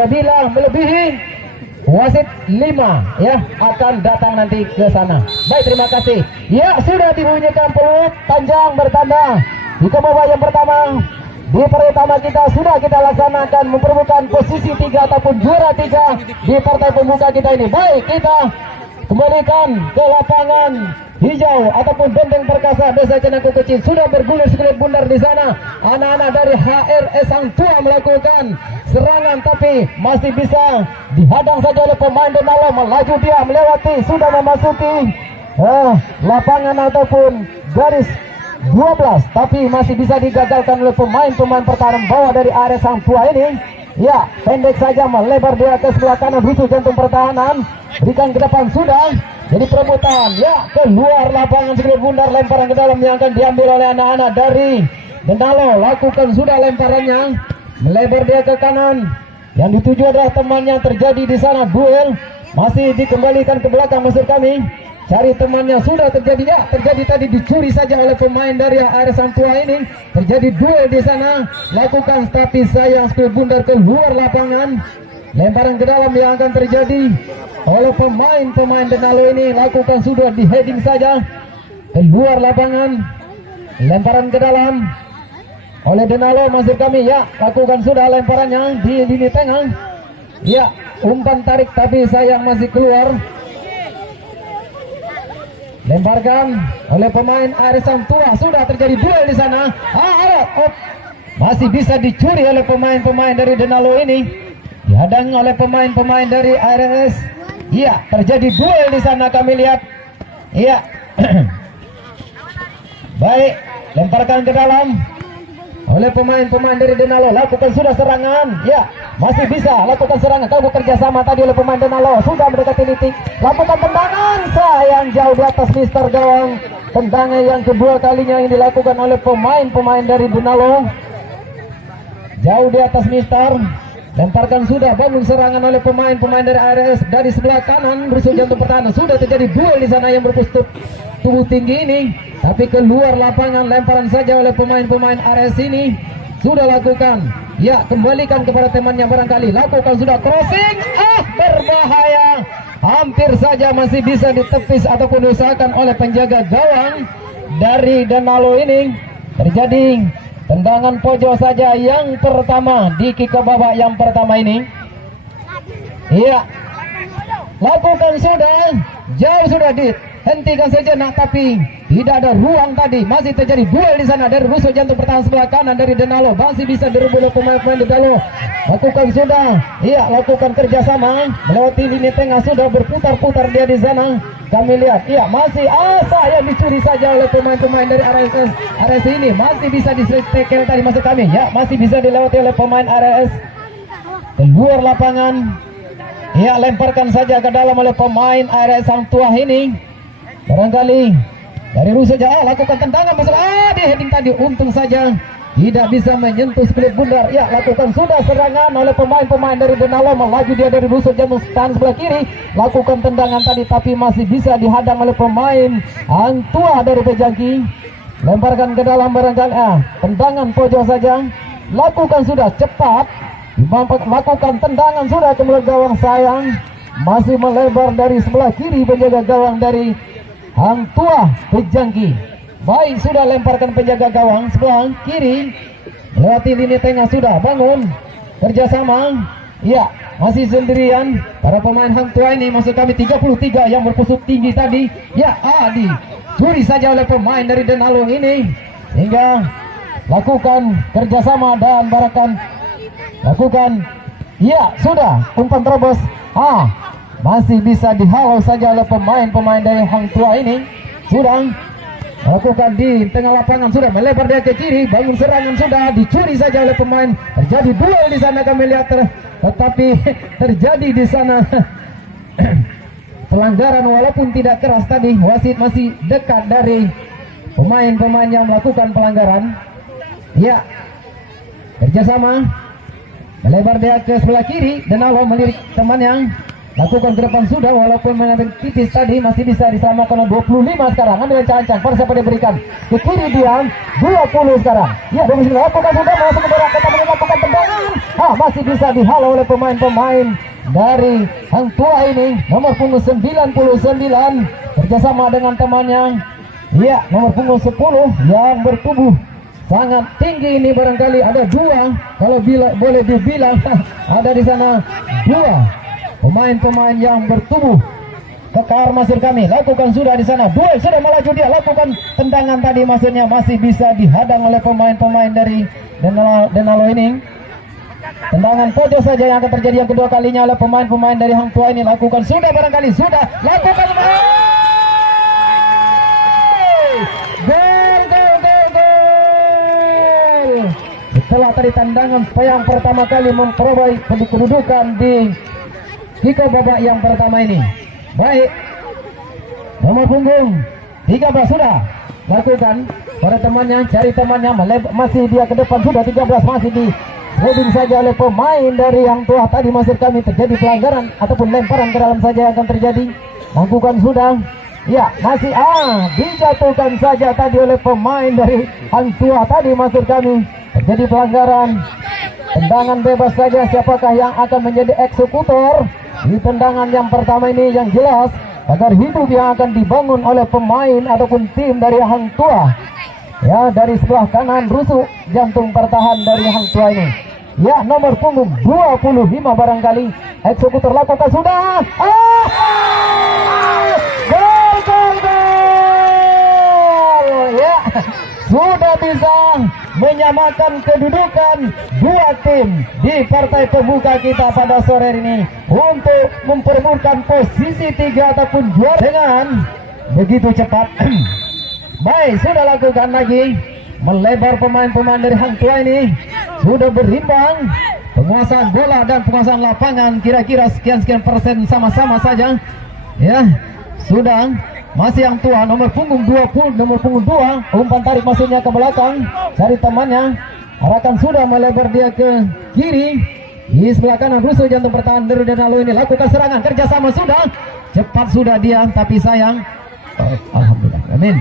apabila melebihi wasit 5 ya akan datang nanti ke sana. Baik, terima kasih. Ya, sudah dibunyikan peluit panjang bertanda di babak yang pertama. Di pertama kita sudah kita laksanakan memperebutkan posisi 3 ataupun juara 3 di partai pembuka kita ini. Baik, kita kembalikan ke lapangan hijau ataupun benteng perkasa Desa Cenangkuh Kecil. Sudah bergulir sekulit bundar di sana. Anak-anak dari HRS Hang Tua melakukan serangan, tapi masih bisa dihadang saja oleh pemain Denalo. Melaju dia melewati, sudah memasuki lapangan ataupun garis 12, tapi masih bisa digagalkan oleh pemain-pemain pertahanan bawah dari HRS Hang Tua ini. Ya, pendek saja melebar dia ke sebelah kanan, rusuh jantung pertahanan, berikan ke depan sudah. Jadi perebutan, ya, keluar lapangan sekulit bundar, lemparan ke dalam yang akan diambil oleh anak-anak dari Denalo. Lakukan sudah lemparannya, melebar dia ke kanan. Yang dituju adalah temannya, terjadi di sana duel, masih dikembalikan ke belakang maksud kami. Cari temannya, sudah terjadi, ya, terjadi tadi dicuri saja oleh pemain dari HRS Hang Tua ini. Terjadi duel di sana, lakukan tapi sayang sekulit bundar keluar lapangan. Lemparan ke dalam yang akan terjadi oleh pemain-pemain Denalo ini, lakukan sudah di heading saja keluar lapangan. Lemparan ke dalam oleh Denalo maksud kami, ya, lakukan sudah lemparannya di lini tengah. Ya, umpan tarik tapi sayang masih keluar. Lemparkan oleh pemain HRS Hang Tua, sudah terjadi duel di sana. Masih bisa dicuri oleh pemain-pemain dari Denalo ini. Dihadang oleh pemain-pemain dari HRS. Iya, terjadi duel di sana kami lihat. Iya. Baik, lemparkan ke dalam oleh pemain-pemain dari Denalo. Lakukan sudah serangan. Ya, masih bisa lakukan serangan. Kalau kerjasama tadi oleh pemain Denalo, sudah mendekati titik. Lakukan tendangan, sayang jauh di atas mister gawang. Tendangan yang kedua kalinya yang dilakukan oleh pemain-pemain dari Denalo, jauh di atas mister. Lemparkan sudah, bangun serangan oleh pemain-pemain dari RS dari sebelah kanan, rusuh jantung pertahanan. Sudah terjadi duel di sana yang berpustuk tubuh tinggi ini, tapi keluar lapangan. Lemparan saja oleh pemain-pemain RS ini. Sudah lakukan, ya, kembalikan kepada temannya barangkali. Lakukan sudah crossing, berbahaya. Hampir saja masih bisa ditepis ataupun diusahakan oleh penjaga gawang dari Denalo ini. Terjadi tendangan pojok saja yang pertama di kick babak yang pertama ini. Iya, lakukan sudah, jauh sudah dihentikan saja, nah, tapi tidak ada ruang tadi. Masih terjadi duel di sana dari rusuh jantung pertahanan sebelah kanan dari Denalo. Masih bisa direbut oleh pemain-pemain Denalo. Lakukan sudah, iya, lakukan kerjasama melewati lini tengah, sudah berputar-putar dia di sana. Kami lihat, iya, masih yang dicuri saja oleh pemain-pemain dari RS ini. Masih bisa di-tackle tadi maksud kami, ya, masih bisa dilewati oleh pemain RS. Keluar lapangan, iya, lemparkan saja ke dalam oleh pemain RS Hang Tua ini. Barangkali dari rusuh saja, lakukan tendangan masuk, di heading tadi, untung saja tidak bisa menyentuh sekulit bundar. Ya, lakukan sudah serangan oleh pemain-pemain dari Denalo. Melaju dia dari rusuh jantung tahan sebelah kiri. Lakukan tendangan tadi tapi masih bisa dihadang oleh pemain Hang Tua dari Pejangki. Lemparkan ke dalam barangkali, tendangan pojok saja. Lakukan sudah cepat, lakukan tendangan sudah ke mulut gawang, sayang masih melebar dari sebelah kiri penjaga gawang dari Hang Tua Pejangki. Baik, sudah lemparkan penjaga gawang sebelah kiri melewati lini tengah, sudah bangun kerjasama. Ya, masih sendirian para pemain Hang Tua ini, maksud kami 33 yang berpusuk tinggi tadi. Ya, dicuri saja oleh pemain dari Denalo ini, sehingga lakukan kerjasama dan barakan lakukan. Ya, sudah umpan terobos, masih bisa dihalau saja oleh pemain-pemain dari Hang Tua ini. Sudah lakukan di tengah lapangan, sudah melebar dia ke kiri, bangun serangan sudah dicuri saja oleh pemain. Terjadi duel di sana kami lihat, tetapi terjadi di sana pelanggaran walaupun tidak keras tadi. Wasit masih dekat dari pemain-pemain yang melakukan pelanggaran. Ya, kerjasama melebar dia ke sebelah kiri, Denalo melirik temannya. Lakukan ke depan sudah, walaupun mengambil tipis tadi masih bisa disamakan 25 sekarang. Ambil ancang-ancang, pada siapa diberikan ke kiri dia 20 sekarang. Ya, 29 lakukan sudah, masuk ke bola, kita melakukan tendangan. masih bisa dihalau oleh pemain-pemain dari Hang Tua ini. Nomor punggung 99 kerjasama dengan temannya. Ya, nomor punggung 10 yang bertubuh sangat tinggi ini, barangkali ada dua, kalau boleh dibilang ada di sana dua pemain-pemain yang bertubuh kekar. maksud kami lakukan sudah di sana duel, sudah melaju, dia lakukan tendangan tadi, maksudnya masih bisa dihadang oleh pemain-pemain dari Denalo ini. Tendangan pojok saja yang akan terjadi yang kedua kalinya oleh pemain-pemain dari Hang Tua ini. Lakukan sudah, barangkali sudah lakukan. Gol. Setelah tadi tendangan yang pertama kali memperoleh kedudukan di Kiko babak yang pertama ini. Baik, nomor punggung 13 sudah lakukan pada temannya, cari temannya, masih dia ke depan, sudah 13 masih di heading saja oleh pemain dari Hang Tua. Tadi maksud kami terjadi pelanggaran ataupun lemparan ke dalam saja yang akan terjadi. Lakukan sudah. Ya, masih dijatuhkan saja tadi oleh pemain dari Hang Tua. Tadi maksud kami terjadi pelanggaran. Tendangan bebas saja, siapakah yang akan menjadi eksekutor di tendangan yang pertama ini? Yang jelas agar hidup yang akan dibangun oleh pemain ataupun tim dari Hang Tua. Ya, dari sebelah kanan rusuk jantung pertahan dari Hang Tua ini. Ya, nomor punggung 25 barangkali eksekutor lakukan sudah. Gol. Ya, sudah bisa menyamakan kedudukan dua tim di partai pembuka kita pada sore ini untuk memperebutkan posisi 3 ataupun juara dengan begitu cepat. Baik, sudah lakukan lagi, melebar pemain-pemain dari Hang Tua ini sudah berimbang. Penguasaan bola dan penguasaan lapangan kira-kira sekian persen sama-sama saja. Ya, sudah masih Hang Tua, nomor punggung 20, nomor punggung 2, umpan tarik maksudnya ke belakang, cari temannya, arahkan sudah, melebar dia ke kiri. Di sebelah kanan rusuk jantung pertahanan dari Denalo ini, lakukan serangan, kerjasama sudah, cepat sudah dia, tapi sayang. Alhamdulillah, amin.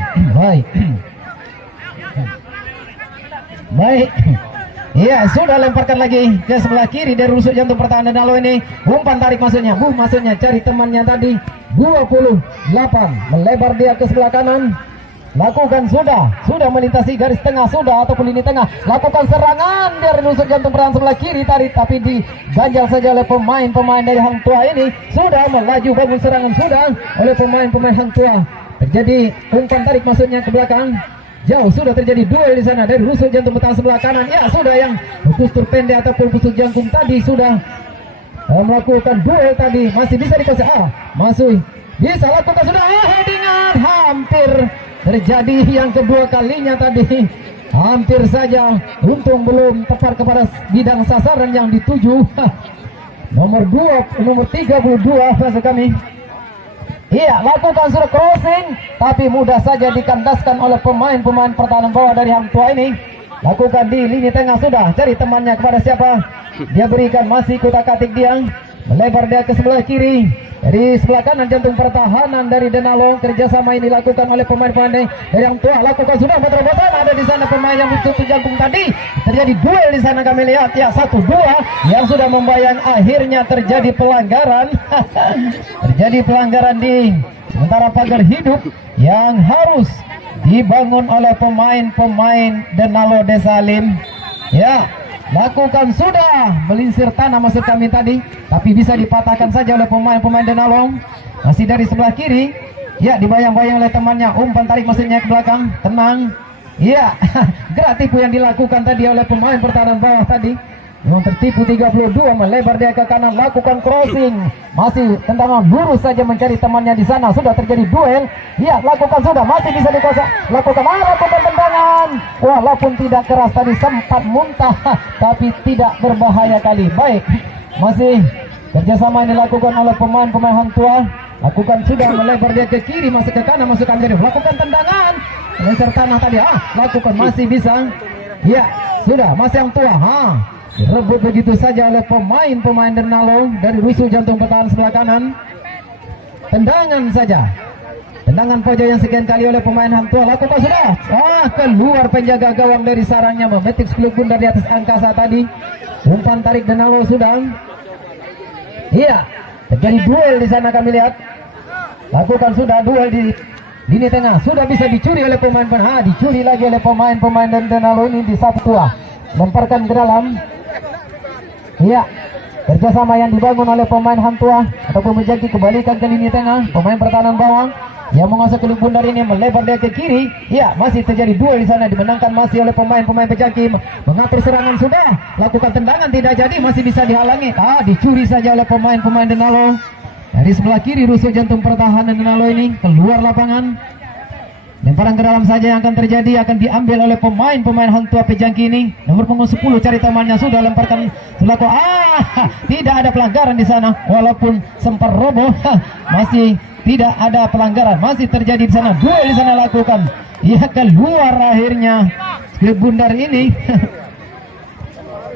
Baik. Iya, sudah lemparkan lagi ke sebelah kiri dari rusuk jantung pertahanan Denalo ini, umpan tarik maksudnya, maksudnya cari temannya tadi. 28 melebar dia ke sebelah kanan, lakukan sudah melintasi garis tengah sudah ataupun lini tengah, lakukan serangan dari rusuk jantung pertahanan sebelah kiri tadi, tapi diganjal saja oleh pemain-pemain dari Hang Tua ini. Sudah melaju bangun serangan sudah oleh pemain-pemain Hang Tua, terjadi umpan tarik maksudnya ke belakang jauh, sudah terjadi duel di sana dari rusuk jantung pertahanan sebelah kanan. Ya, sudah yang pustur pendek ataupun pustur jangkung tadi sudah melakukan duel tadi, masih bisa dikasih masih bisa lakukan sudah headingan, hampir terjadi yang kedua kalinya tadi, hampir saja, untung belum tepat kepada bidang sasaran yang dituju. Nomor 32 maksud kami. Iya, lakukan sudah crossing, tapi mudah saja dikandaskan oleh pemain-pemain pertahanan bawah dari Hang Tua ini. Lakukan di lini tengah sudah, cari temannya kepada siapa, dia berikan, masih kutak-katik dia, melebar dia ke sebelah kiri dari sebelah kanan jantung pertahanan dari Denalo. Kerjasama ini dilakukan oleh pemain-pemain dari Hang Tua, lakukan sudah, terobosan ada di sana pemain yang tutup jantung tadi, terjadi duel di sana kami lihat ya, 1-2 yang sudah membayang, akhirnya terjadi pelanggaran. Terjadi pelanggaran di sementara pagar hidup yang harus dibangun oleh pemain-pemain Denalo Desalim. Ya, lakukan sudah, melinsir tanah maksud kami tadi, tapi bisa dipatahkan saja oleh pemain-pemain Denalo. Masih dari sebelah kiri, ya, dibayang-bayang oleh temannya, umpan tarik maksudnya ke belakang, tenang. Ya, gerak tipu yang dilakukan tadi oleh pemain pertahanan bawah tadi, memang tertipu. 32 melebar dia ke kanan, lakukan crossing, masih tendangan lurus saja mencari temannya di sana. Sudah terjadi duel, ya, lakukan sudah, masih bisa dikuasai, lakukan tendangan, walaupun tidak keras tadi, sempat muntah tapi tidak berbahaya kali. Baik, masih kerjasama ini dilakukan oleh pemain-pemain Hang Tua, lakukan sudah, melebar dia ke kiri, masuk ke kanan, masuk ke kiri, lakukan tendangan, geser tanah tadi, lakukan, masih bisa, ya, sudah, masih Hang Tua, direbut begitu saja oleh pemain-pemain Denalo dari rusuk jantung pertahanan sebelah kanan. Tendangan saja, Tendangan pojok yang sekian kali oleh pemain Hang Tuah, lakukan sudah. Keluar penjaga gawang dari sarangnya, memetik Klub Bundar di atas angkasa tadi. Umpan tarik Denalo sudah. Iya, terjadi duel di sana kami lihat. Lakukan sudah duel di lini tengah, sudah bisa dicuri oleh pemain-pemain. Dicuri lagi oleh pemain-pemain dan Denalo ini di sapu tua. Lemparkan ke dalam. Iya, kerjasama yang dibangun oleh pemain Hang Tuah ataupun menjadi kebalikan ke lini tengah. Pemain pertahanan bawang yang menguasai Klub Bundar ini melebar dia ke kiri. Ya, masih terjadi duel di sana, dimenangkan masih oleh pemain-pemain Pejangki. Mengatur serangan sudah, lakukan tendangan tidak jadi, masih bisa dihalangi. Dicuri saja oleh pemain-pemain Denalo. Dari sebelah kiri rusuk jantung pertahanan Denalo ini keluar lapangan. Lemparan ke dalam saja yang akan terjadi, akan diambil oleh pemain-pemain Hang Tuah Pejangki ini. Nomor punggung 10 cari temannya, sudah lemparkan selaku tidak ada pelanggaran di sana walaupun sempat roboh. Masih tidak ada pelanggaran, masih terjadi di sana duel di sana lakukan. Ia keluar akhirnya Klub Bundar ini.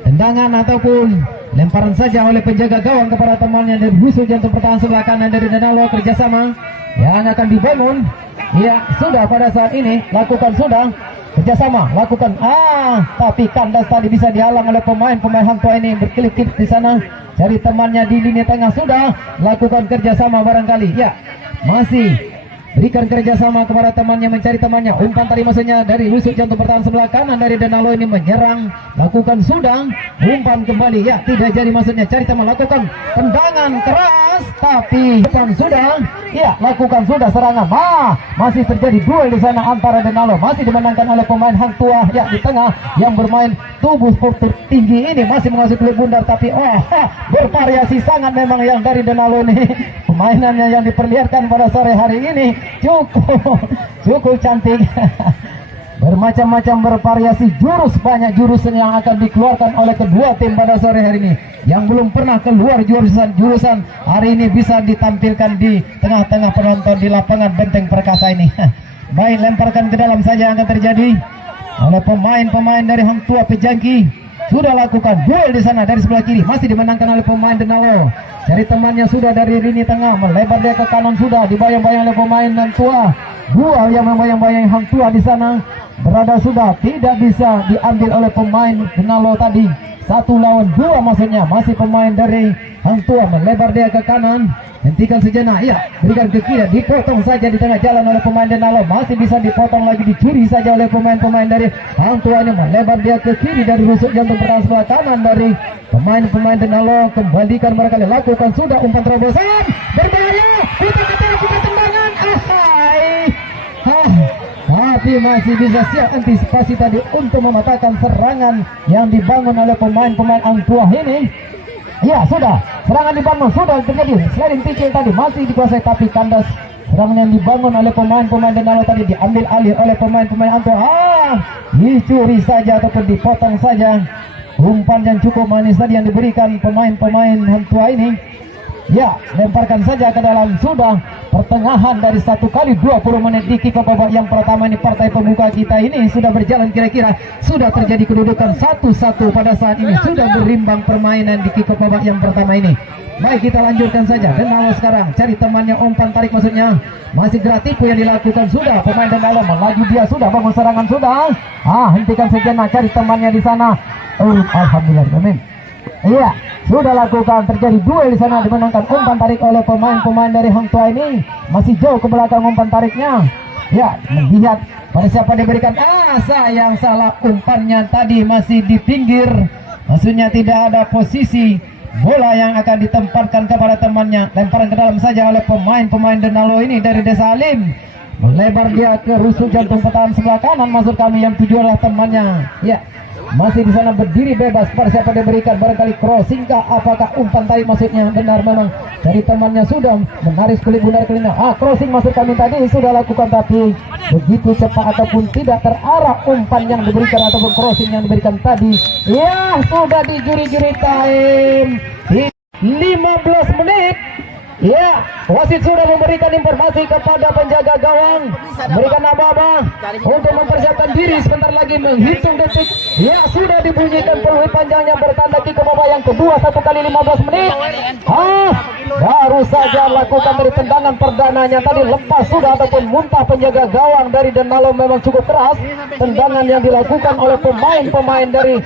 Tendangan ataupun lemparan saja oleh penjaga gawang kepada temannya dari busuk jantung pertahanan sebelah kanan dari Denalo. Kerjasama yang akan dibangun. Ya, sudah pada saat ini lakukan sudah kerjasama, lakukan tapi kandas tadi bisa dihalang oleh pemain-pemain Hang Tuah ini. Berkelip-kelip di sana cari temannya di lini tengah, sudah lakukan kerjasama barangkali. Ya, masih berikan kerjasama kepada temannya, mencari temannya. Umpan tadi maksudnya dari rusuk jantung pertahanan sebelah kanan dari Denalo ini menyerang, lakukan sudah umpan kembali. Ya, tidak jadi maksudnya cari teman, lakukan tendangan keras tapi umpan sudah. Ya, lakukan sudah serangan. Masih terjadi duel di sana antara Denalo, masih dimenangkan oleh pemain Hang Tuah. Ya, di tengah yang bermain tubuh sport tertinggi ini masih mengasuh Klub Bundar, tapi bervariasi sangat memang yang dari Denalo ini. Permainannya yang diperlihatkan pada sore hari ini cukup cantik. Bermacam-macam bervariasi jurus, banyak jurus yang akan dikeluarkan oleh kedua tim pada sore hari ini. Yang belum pernah keluar jurusan hari ini bisa ditampilkan di tengah-tengah penonton di lapangan Benteng Perkasa ini. Baik, lemparkan ke dalam saja yang akan terjadi oleh pemain-pemain dari Hang Tuah Pejangki. Sudah lakukan duel di sana dari sebelah kiri, masih dimenangkan oleh pemain Denalo. Dari temannya sudah dari lini tengah, melebar dia ke kanan, sudah dibayang-bayang oleh pemain Hang Tuah. Dua yang membayang-bayang Hang Tuah di sana berada, sudah tidak bisa diambil oleh pemain Denalo tadi. 1 lawan 2 maksudnya, masih pemain dari Hang Tuah melebar dia ke kanan, hentikan sejenak. Ya, berikan ke kiri, dipotong saja di tengah jalan oleh pemain Denalo, masih bisa dipotong lagi, dicuri saja oleh pemain-pemain dari Hang Tuah ini. Melebar dia ke kiri dari rusuk jantung pertahanan sebelah kanan dari pemain-pemain Denalo. Kembalikan barangkali, lakukan sudah umpan terobosan berbahaya, kita tendangan. Tapi masih bisa siap antisipasi tadi untuk mematahkan serangan yang dibangun oleh pemain-pemain Hang Tuah ini. Ya, sudah serangan dibangun, sudah terjadi sliding tackle tadi, masih dikuasai tapi kandas. Serangan yang dibangun oleh pemain-pemain Denalo tadi diambil alih oleh pemain-pemain Hang Tuah. Dicuri saja ataupun dipotong saja umpan yang cukup manis tadi yang diberikan pemain-pemain Hang Tuah ini. Ya, lemparkan saja ke dalam, sudah pertengahan dari 1 kali 20 menit di kick off babak yang pertama ini. Partai pembuka kita ini sudah berjalan, kira-kira sudah terjadi kedudukan 1-1 pada saat ini, sudah berimbang permainan di kick off babak yang pertama ini. Baik, kita lanjutkan saja. Denalo sekarang cari temannya, umpan tarik maksudnya, masih gratiku yang dilakukan. Sudah pemain Denalo melaju, dia sudah bangun serangan, sudah hentikan sejenak, cari temannya di sana. Alhamdulillah, amin. Iya, sudah lakukan, terjadi duel di sana, dimenangkan umpan tarik oleh pemain-pemain dari Hang Tuah ini. Masih jauh ke belakang umpan tariknya. Ya, melihat pada siapa diberikan. Sayang, salah umpannya tadi, masih di pinggir. Maksudnya tidak ada posisi bola yang akan ditempatkan kepada temannya. Lemparan ke dalam saja oleh pemain-pemain Denalo ini dari Desa Alim. Melebar dia ke rusuk jantung pertahanan sebelah kanan, maksud kami, yang tujuan adalah temannya. Ya, masih di sana berdiri bebas, pada siapa diberikan, barangkali crossing kah, apakah umpan tarik maksudnya. Benar memang dari temannya sudah menarik Klub Bundar kelina. Crossing maksud kami tadi sudah lakukan, tapi begitu cepat ataupun tidak terarah umpan yang diberikan ataupun crossing yang diberikan tadi. Ya, sudah di juri-juri time 15 menit Ya, wasit sudah memberikan informasi kepada penjaga gawang, memberikan aba-aba untuk mempersiapkan diri sebentar lagi menghitung detik. Ya, sudah dibunyikan peluit panjang yang bertanda ke babak yang kedua 1 kali 15 menit. Baru saja lakukan dari tendangan perdananya tadi lepas sudah ataupun muntah penjaga gawang dari Denalo memang cukup keras. Tendangan yang dilakukan oleh pemain-pemain dari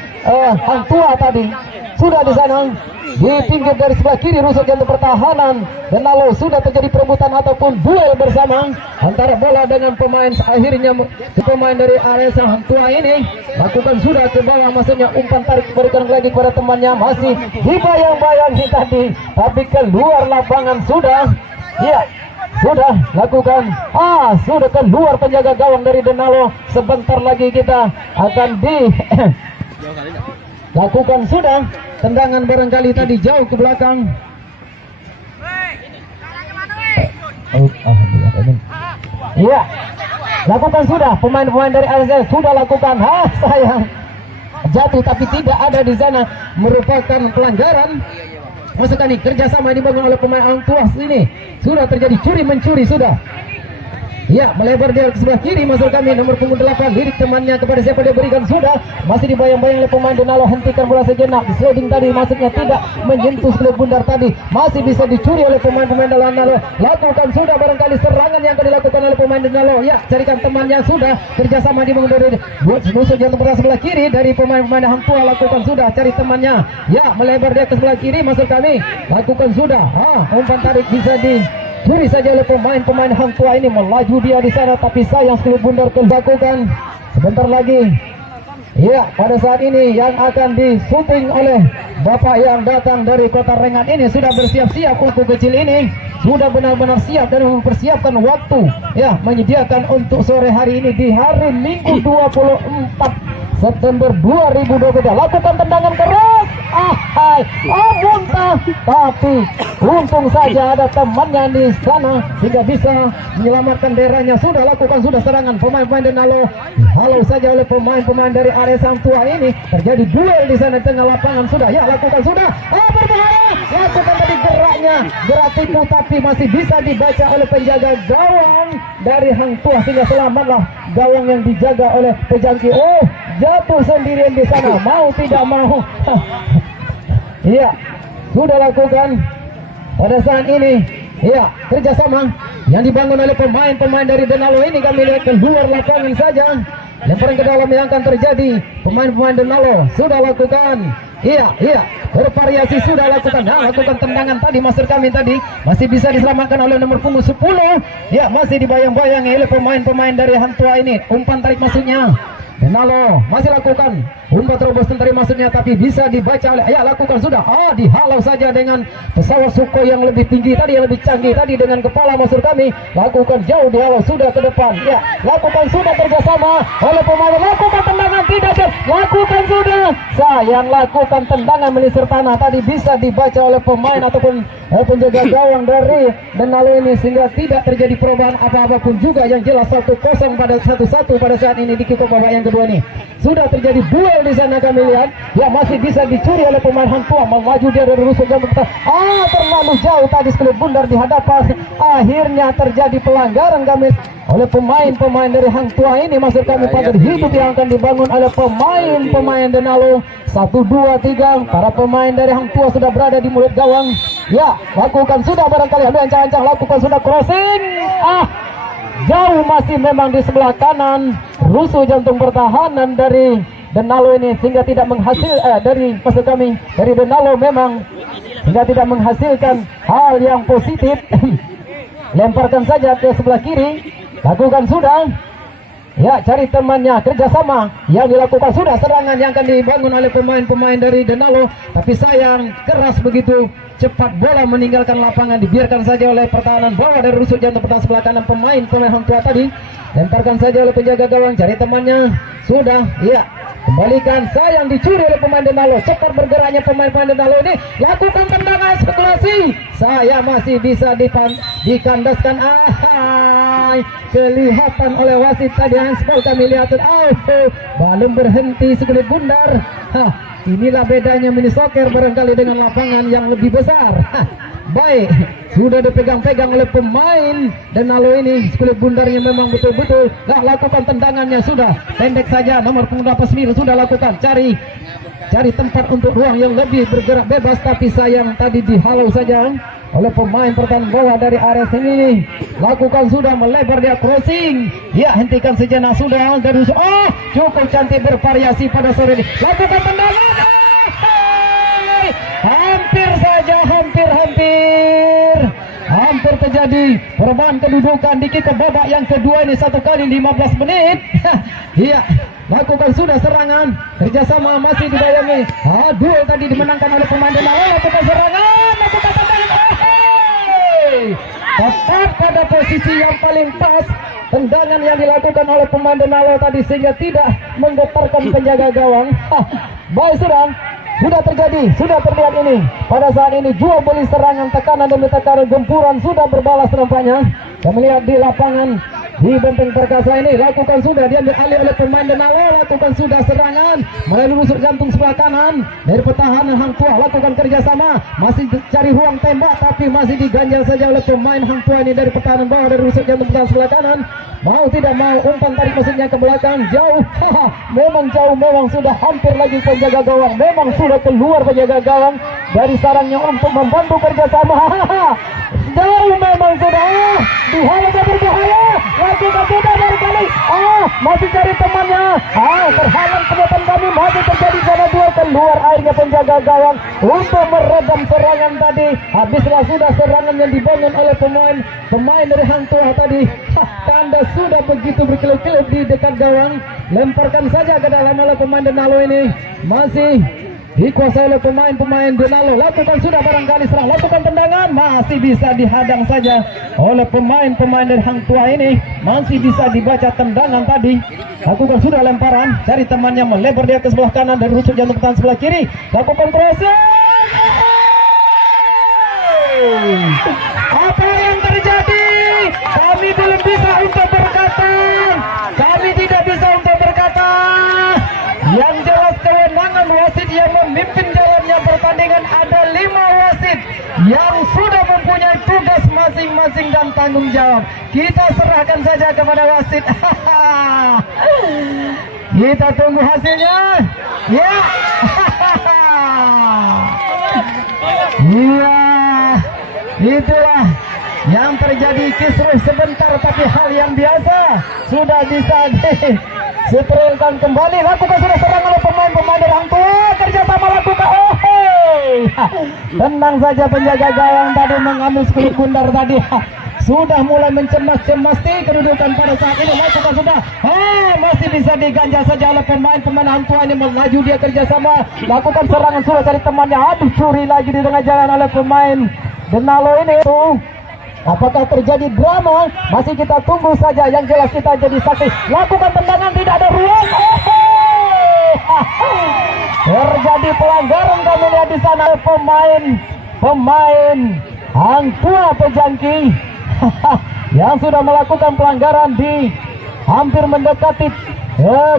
Hang Tua tadi sudah di sana. Di pinggir dari sebelah kiri rusuk jantung pertahanan Denalo sudah terjadi perebutan ataupun duel bersama antara bola dengan pemain. Akhirnya pemain dari AS Hang Tua ini lakukan sudah ke bawah, maksudnya umpan tarik berikan lagi kepada temannya, masih dibayang-bayangi tadi tapi keluar lapangan sudah. Ya, sudah lakukan sudah keluar penjaga gawang dari Denalo. Sebentar lagi kita akan lakukan sudah tendangan barangkali tadi jauh ke belakang. Iya, lakukan sudah pemain-pemain dari ASS sudah lakukan. Sayang jatuh tapi tidak ada di sana, merupakan pelanggaran. Maksudnya nih kerjasama dibangun oleh pemain Hang Tua ini sudah terjadi curi mencuri sudah. Ya, melebar dia ke sebelah kiri, masuk kami nomor punggung 8, lirik temannya kepada siapa dia berikan sudah, masih dibayang-bayang oleh pemain Denalo. Hentikan bola sejenak, sliding tadi maksudnya tidak menyentuh kulit bundar tadi, masih bisa dicuri oleh pemain-pemain Denalo. Lakukan sudah barangkali serangan yang akan dilakukan oleh pemain Denalo. Ya, carikan temannya sudah, kerjasama dibangun dari musuh jantung pertahanan sebelah kiri dari pemain-pemain Hang Tua. Lakukan sudah, cari temannya. Ya, melebar dia ke sebelah kiri, masuk kami, lakukan sudah. Umpan tarik bisa curi saja oleh pemain-pemain Hang Tua ini, melaju dia di sana tapi sayang sekali bundar lakukan sebentar lagi. Ya, pada saat ini yang akan disuting oleh bapak yang datang dari kota Rengat ini sudah bersiap-siap untuk kecil ini, sudah benar-benar siap dan mempersiapkan waktu ya, menyediakan untuk sore hari ini di hari Minggu 24 September 2023. Lakukan tendangan keras, muntah, tapi untung saja ada temannya di sana sehingga bisa menyelamatkan daerahnya. Sudah lakukan sudah serangan pemain-pemain Denalo, halau saja oleh pemain-pemain dari area Hang Tua ini. Terjadi duel di sana tengah lapangan sudah. Ya, lakukan sudah, berbahaya, lakukan tadi gerak tipu tapi masih bisa dibaca oleh penjaga gawang dari Hang Tua sehingga selamatlah gawang yang dijaga oleh pejangki. Jatuh sendirian di sana, mau tidak mau. Iya, sudah lakukan pada saat ini. Iya, kerjasama yang dibangun oleh pemain-pemain dari Denalo ini. Kami lihat keluar lapangan saja, lemparan ke dalam yang akan terjadi. Pemain-pemain Denalo sudah lakukan. Iya, bervariasi sudah lakukan. Lakukan tendangan tadi, master kami tadi masih bisa diselamatkan oleh nomor punggung 10. Ya, masih dibayang-bayangi oleh pemain-pemain dari Hang Tua ini. Umpan tarik masuknya Denalo masih lakukan umpan terobos tentara maksudnya tapi bisa dibaca oleh, ya lakukan sudah, dihalau saja dengan pesawat Sukhoi yang lebih tinggi tadi, yang lebih canggih tadi dengan kepala maksud kami. Lakukan jauh dihalau sudah ke depan. Ya, lakukan sudah kerjasama oleh pemain. Lakukan tendangan tidak, lakukan sudah, sayang lakukan tendangan melisir tanah tadi bisa dibaca oleh pemain ataupun penjaga gawang dari Denalo ini sehingga tidak terjadi perubahan apa-apa pun juga. Yang jelas 1-0 pada 1-1 pada saat ini di kick-off babak yang kedua ini. Sudah terjadi duel di sana kami lihat. Ya, masih bisa dicuri oleh pemain Hang Tua. Memaju dia dari rusuk jantung pertahanan. Terlalu jauh tadi sekali bundar di hadapan. Akhirnya terjadi pelanggaran kami oleh pemain-pemain dari Hang Tua ini. Maksud kami pada hidup yang akan dibangun oleh pemain-pemain Denalo. 1, 2, 3. Para pemain dari Hang Tua sudah berada di mulut gawang. Ya, lakukan sudah barangkali ancang-ancang, lakukan sudah crossing. Jauh masih memang di sebelah kanan rusuh jantung pertahanan dari Denalo ini sehingga tidak menghasilkan dari maksud kami dari Denalo memang sehingga tidak menghasilkan hal yang positif. Lemparkan saja ke sebelah kiri, lakukan sudah. Ya, cari temannya, kerjasama yang dilakukan sudah. Serangan yang akan dibangun oleh pemain-pemain dari Denalo, tapi sayang keras begitu cepat bola meninggalkan lapangan, dibiarkan saja oleh pertahanan bawah dari rusuk jantung pertahanan sebelah kanan pemain Hang Tua tadi. Lemparkan saja oleh penjaga gawang, cari temannya sudah. Ya, kembalikan, sayang dicuri oleh pemain Denalo. Cepat bergeraknya pemain-pemain Denalo ini, lakukan tendangan spekulasi, saya masih bisa dikandaskan. Kelihatan oleh wasit tadi handball kami lihat. Belum berhenti sekali bundar. Inilah bedanya mini soccer barangkali dengan lapangan yang lebih besar. Baik, sudah dipegang-pegang oleh pemain Denalo ini. Kulit bundarnya memang betul-betul nggak lakukan tendangannya, sudah pendek saja. Nomor punggung 9 sudah lakukan cari tempat untuk ruang yang lebih bergerak bebas, tapi sayang tadi dihalau saja oleh pemain pertahanan bawah dari area sini. Lakukan sudah melebar dia crossing. Ya, hentikan sejenak sudah dari cukup cantik bervariasi pada sore ini. Lakukan tendangan. Hampir saja, hampir terjadi perubahan kedudukan di kick babak yang kedua ini 1 kali 15 menit. Iya, lakukan sudah serangan kerjasama masih dibayangi. Duel tadi dimenangkan oleh pemain Denalo. Lakukan serangan, lakukan tendangan. Tepat pada posisi yang paling pas tendangan yang dilakukan oleh pemain Denalo tadi sehingga tidak menggetarkan penjaga gawang. Baik, sudah terjadi, sudah terlihat ini. Pada saat ini jual beli serangan, tekanan demi tekanan, gempuran sudah berbalas nampaknya. Kita melihat di lapangan di Benteng Perkasa ini, lakukan sudah diambil alih oleh pemain Denalo. Lakukan sudah serangan melalui rusuk jantung sebelah kanan dari pertahanan Hang Tua. Lakukan kerjasama, masih cari ruang tembak tapi masih diganjal saja oleh pemain Hang Tua ini dari pertahanan bawah dari rusuk jantung pertahanan sebelah kanan. Mau tidak mau umpan tarik maksudnya ke belakang jauh. Memang jauh, memang sudah hampir lagi penjaga gawang. Memang sudah keluar penjaga gawang dari sarangnya untuk membantu kerjasama. Jauh memang sudah dihalau berbahaya. Lakukan sudah barangkali. Masih cari temannya. Terhalang kelihatan kami, masih terjadi zona 2. Keluar airnya penjaga gawang untuk meredam serangan tadi. Habislah sudah serangan yang dibangun oleh pemain dari Hang Tua tadi. Tanda sudah begitu berkelip-kelip di dekat gawang. Lemparkan saja ke dalam oleh pemain Denalo ini. Masih dikuasai oleh pemain Denalo. Lakukan sudah barangkali serang, lakukan tendangan, masih bisa dihadang saja oleh pemain dari Hang Tua ini. Masih bisa dibaca tendangan tadi. Lakukan sudah lemparan, cari temannya melebar di atas sebelah kanan dari rusuk jantung pertahanan sebelah kiri. Lakukan crossing. Apa yang terjadi? Kami belum bisa untuk berkata. Kami tidak bisa untuk berkata. Yang jelas kewenangan wasit yang memimpin jalannya pertandingan ada 5 wasit yang sudah mempunyai tugas masing-masing dan tanggung jawab. Kita serahkan saja kepada wasit. Kita tunggu hasilnya. Ya. Iya. Itulah yang terjadi, kisruh sebentar tapi hal yang biasa sudah bisa disterilkan kembali. Lakukan sudah serang oleh pemain dari Hang Tua. Kerjasama lakukan. Tenang saja penjaga gawang tadi mengambil kulit bundar tadi. Sudah mulai mencemas-cemasti kedudukan pada saat ini. Lakukan sudah. Masih bisa diganjal saja oleh pemain Hang Tua ini. Melaju dia kerjasama. Lakukan serangan sudah cari temannya. Curi lagi di tengah jalan oleh pemain Denalo ini. Apakah terjadi drama? Masih kita tunggu saja. Yang jelas kita jadi saksi. Lakukan tendangan, tidak ada ruang. Terjadi pelanggaran kami lihat di sana pemain Hang Tua Pejangki yang sudah melakukan pelanggaran di hampir mendekati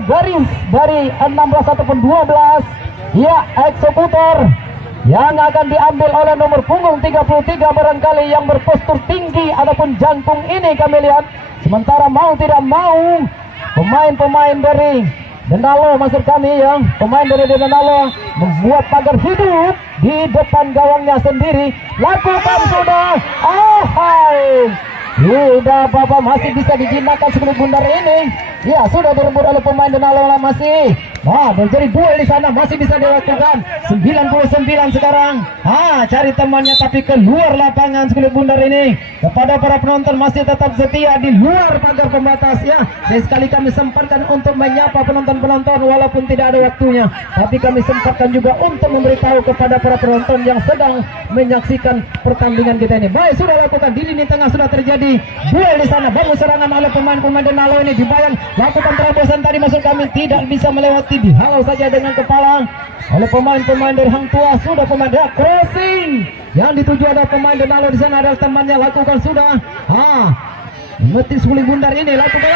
garis dari 16 ataupun 12. Ya, eksekutor yang akan diambil oleh nomor punggung 33 barangkali yang berpostur tinggi ataupun jantung ini kami lihat. Sementara mau tidak mau pemain dari Denalo, maksud kami yang pemain dari Denalo membuat pagar hidup di depan gawangnya sendiri. Lakukan sudah. Tidak apa-apa, masih bisa dijinakan sebelum bundar ini. Ya, sudah direbut oleh pemain Denalo lah masih. Menjadi duel di sana masih bisa dilakukan. 99 sekarang. Cari temannya tapi keluar lapangan sebelum bundar ini. Kepada para penonton masih tetap setia di luar pagar pembatas ya. Sekali kami sempatkan untuk menyapa penonton-penonton walaupun tidak ada waktunya. Tapi kami sempatkan juga untuk memberitahu kepada para penonton yang sedang menyaksikan pertandingan kita ini. Baik, sudah lakukan di lini tengah sudah terjadi duel di sana. Bangun serangan oleh pemain Denalo ini dibayang. Lakukan terobosan tadi maksud kami tidak bisa melewati, dihalau saja dengan kepala oleh pemain dari Hang Tua. Sudah pemain dia crossing yang dituju ada pemain Denalo di sana adalah temannya. Lakukan sudah metis kulit bundar ini. Lakukan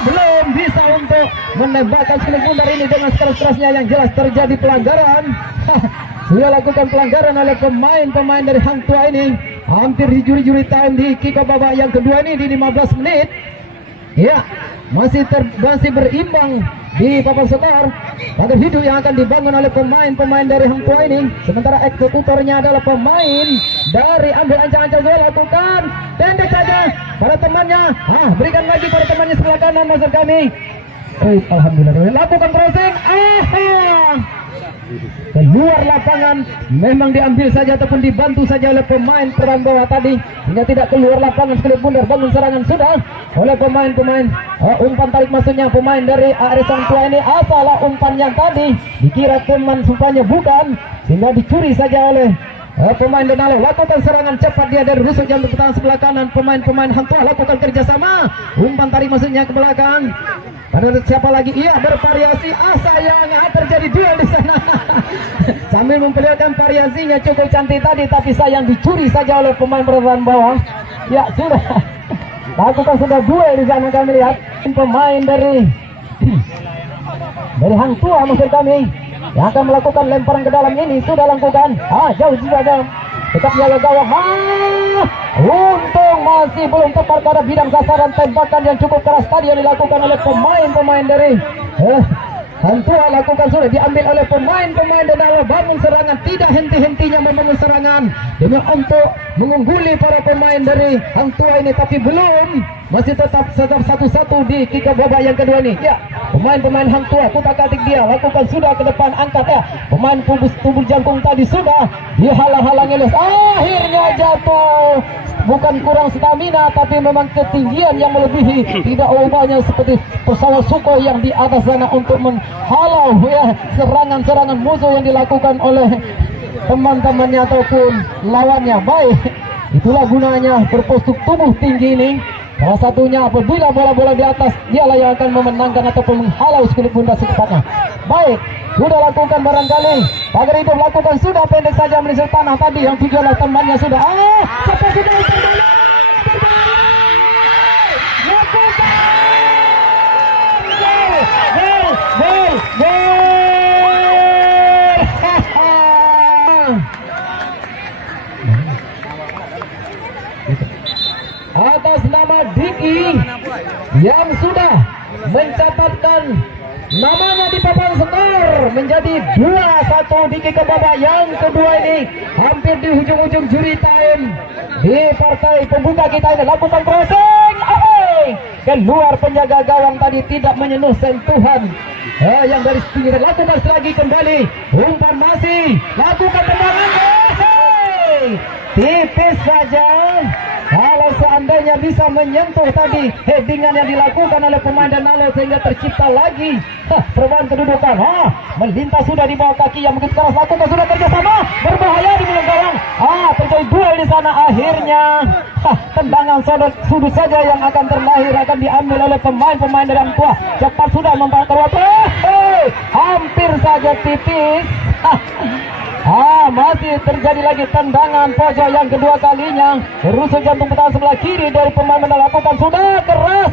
belum bisa untuk menembakkan kulit bundar ini dengan keras-kerasnya. Yang jelas terjadi pelanggaran. sudah lakukan pelanggaran oleh pemain-pemain dari Hang Tua ini. Hampir di juri-juri time di kick off babak yang kedua ini di 15 menit. Ya, masih berimbang di papan skor. Pagar hidup yang akan dibangun oleh pemain-pemain dari Hang Tua ini. Sementara eksekutornya adalah pemain dari ambil ancang-ancang gol, lakukan pendek saja pada temannya. Berikan lagi pada temannya sebelah kanan maksud kami. Alhamdulillah lakukan crossing. Keluar lapangan, memang diambil saja ataupun dibantu saja oleh pemain peran bawah tadi hingga tidak keluar lapangan sekali bundar. Bangun serangan sudah oleh pemain-pemain. Umpan tarik maksudnya pemain dari ARS Hang Tua ini. Asalah umpan yang tadi dikira teman, rupanya bukan, sehingga dicuri saja oleh pemain Denalo. Lakukan serangan cepat dia dari rusuk jantung pertahanan sebelah kanan. Pemain-pemain Hang Tua lakukan kerjasama. Umpan tarik maksudnya ke belakang. Pada siapa lagi? Iya, bervariasi. Sayangnya terjadi duel di sana. Sambil memperlihatkan variasinya cukup cantik tadi, tapi sayang dicuri saja oleh pemain bertahan bawah. Ya sudah. Lakukan sudah duel di sana kami lihat. Pemain dari Hang Tua maksud kami yang akan melakukan lemparan ke dalam ini sudah lakukan. Jauh juga dalam. Tetap jaga gawang. Untung masih belum tepat pada bidang sasaran. Tembakan yang cukup keras tadi yang dilakukan oleh pemain-pemain dari Hang Tua lakukan sudah diambil oleh pemain-pemain Denalo. Bangun serangan, tidak henti-hentinya membangun serangan dengan untuk mengungguli para pemain dari Hang Tua ini, tapi belum. Masih tetap 1-1 di kick babak yang kedua ini. Ya, pemain-pemain Hang Tua kutak-atik dia lakukan sudah ke depan, angkat ya. Pemain tubuh jangkung tadi sudah dihalang-halangi. Akhirnya jatuh. Bukan kurang stamina, tapi memang ketinggian yang melebihi. Tidak ubahnya seperti pesawat Sukhoi yang di atas sana untuk menghalau ya serangan-serangan musuh yang dilakukan oleh teman-temannya ataupun lawannya. Baik, itulah gunanya berpostur tubuh tinggi ini. Salah satunya apabila bola-bola di atas, dialah yang akan memenangkan ataupun menghalau sekulit bunda secepatnya. Baik, sudah lakukan barangkali. Pagar hidup lakukan sudah pendek saja menisir tanah tadi yang tujuanlah temannya sudah. Cepat sudah terbalik. Atas nama Diki yang sudah mencatatkan namanya di papan skor menjadi 2-1 Diki ke babak yang kedua ini. Hampir di ujung-ujung juri time di partai pembuka kita ini. Lakukan crossing, keluar penjaga gawang tadi, tidak menyentuh sentuhan yang dari pinggir. Lakukan lagi kembali, umpan masih, lakukan tendangan, tipis saja. Kalau seandainya bisa menyentuh tadi headingan yang dilakukan oleh pemain Denalo sehingga tercipta lagi perubahan kedudukan. Melintas sudah di bawah kaki yang begitu keras. Lakukan sudah kerjasama, berbahaya di belakang gawang. Terjadi duel di sana. Akhirnya tendangan sudut saja yang akan terlahir, akan diambil oleh pemain-pemain dari Hang Tua. Cepat sudah membantu. Hampir saja tipis. Masih terjadi lagi tendangan pojok yang kedua kalinya. Rusuk jantung pertahanan sebelah kiri dari pemain melakukan sudah keras.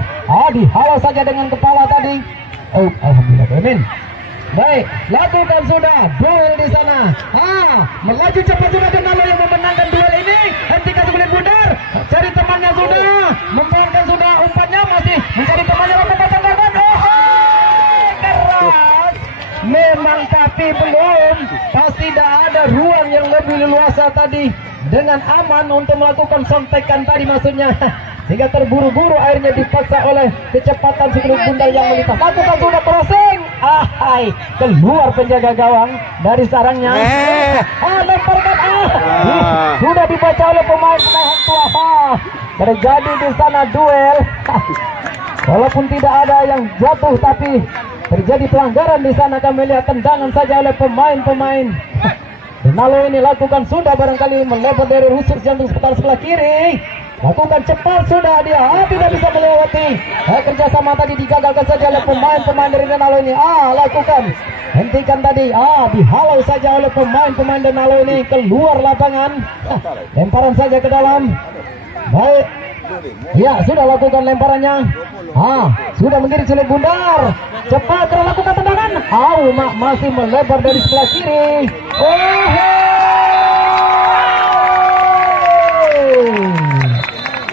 Dihalau saja dengan kepala tadi. Alhamdulillah, amin. Baik, lakukan sudah duel di sana. Melaju cepat sudah Denalo yang memenangkan duel ini. Hentikan sekulit bundar. Cari temannya sudah. Membuangkan sudah umpannya, masih mencari temannya, lakukan tendangan. Keras. Memang tapi belum. Pasti tidak ada ruang yang lebih leluasa tadi dengan aman untuk melakukan sontekan tadi maksudnya. Sehingga terburu-buru akhirnya dipaksa oleh kecepatan sekulit bundar yang melintas. Lakukan sudah crossing. Keluar penjaga gawang dari sarangnya. Lemparkan. Sudah dibaca oleh pemain Hang Tua. Terjadi di sana duel. Walaupun tidak ada yang jatuh, tapi terjadi pelanggaran di sana. Kami lihat tendangan saja oleh pemain-pemain Denalo ini. Lakukan sudah barangkali melebar dari rusuk jantung sebelah kiri. Lakukan cepat sudah dia. Tidak bisa melewati. Kerjasama tadi digagalkan saja oleh pemain-pemain dari Denalo ini. Lakukan. Hentikan tadi. Dihalau saja oleh pemain-pemain Denalo ini. Keluar lapangan. Lemparan saja ke dalam. Baik. Ya, sudah lakukan lemparannya. Sudah mengirim selip bundar. Cepat lakukan tendangan. Masih melebar dari sebelah kiri.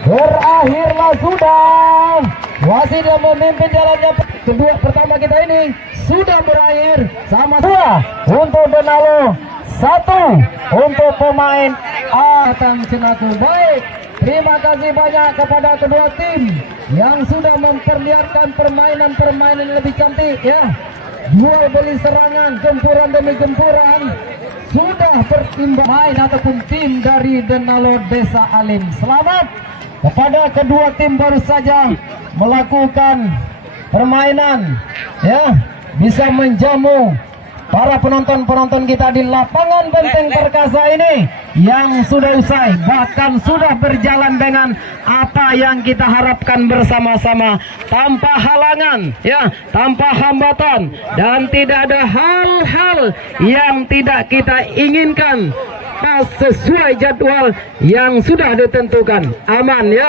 Berakhirlah sudah. Wasit yang memimpin jalannya kedua pertama kita ini sudah berakhir sama 2 untuk Denalo, 1 untuk pemain Atan Cenaku. Baik, terima kasih banyak kepada kedua tim yang sudah memperlihatkan permainan yang lebih cantik ya. Jual beli serangan, gempuran demi gempuran sudah berimbang main ataupun tim dari Denalo Desa Alim. Selamat kepada kedua tim baru saja melakukan permainan ya, bisa menjamu para penonton kita di lapangan Benteng Perkasa ini yang sudah usai, bahkan sudah berjalan dengan apa yang kita harapkan bersama-sama, tanpa halangan ya, tanpa hambatan, dan tidak ada hal-hal yang tidak kita inginkan, sesuai jadwal yang sudah ditentukan. Aman ya.